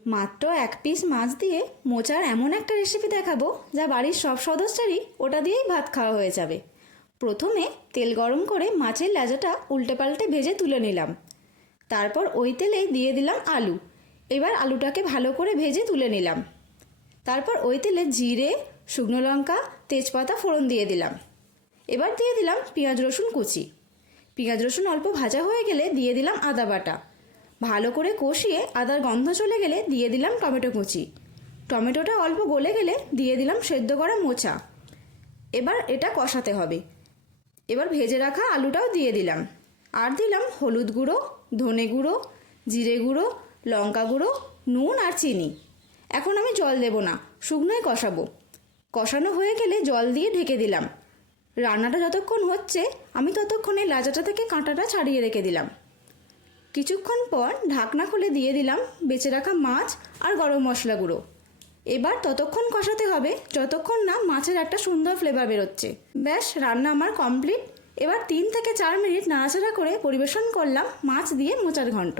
মাত্র 1 পিস মাছ দিয়ে মোচার এমন একটা রেসিপি দেখাবো যা বাড়ির সব সদস্যেরই ওটা দিয়েই ভাত খাওয়া হয়ে যাবে। প্রথমে তেল গরম করে মাছের লেজাটা উল্টে পাল্টে ভেজে তুলে নিলাম। তারপর ওই তেলেই দিয়ে দিলাম আলু। এবার আলুটাকে ভালো করে ভেজে তুলে নিলাম। তারপর ওই তেলে জিরে, শুকনো লঙ্কা, তেজপাতা ফোড়ন দিয়ে দিলাম। এবার দিয়ে দিলাম পেঁয়াজ রসুন কুচি। পেঁয়াজ রসুন অল্প ভাজা হয়ে গেলে দিয়ে দিলাম আদা বাটা। ভালো করে কষিয়ে আদার গন্ধ চলে গেলে দিয়ে দিলাম টমেটো কুচি। টমেটোটা অল্প গলে গেলে দিয়ে দিলাম সেদ্ধ করা মোচা। এবার এটা কষাতে হবে। এবার ভেজে রাখা আলুটাও দিয়ে দিলাম। আর দিলাম হলুদ গুঁড়ো, ধনে গুঁড়ো, জিরে গুঁড়ো, লঙ্কা গুঁড়ো, নুন আর চিনি। এখন আমি জল দেব না, শুকনোই কষাবো। কষানো হয়ে গেলে জল দিয়ে ঢেকে দিলাম। রান্নাটা যতক্ষণ হচ্ছে আমি ততক্ষণে লাজাটা থেকে কাঁটাটা ছাড়িয়ে রেখে দিলাম। কিছুক্ষণ পর ঢাকনা খুলে দিয়ে দিলাম বেঁচে রাখা মাছ আর গরম মশলা গুঁড়ো। এবার ততক্ষণ কষাতে হবে যতক্ষণ না মাছের একটা সুন্দর ফ্লেভার বেরোচ্ছে। ব্যাস, রান্না আমার কমপ্লিট। এবার 3 থেকে 4 মিনিট নাড়াচাড়া করে পরিবেশন করলাম মাছ দিয়ে মোচার ঘন্ট।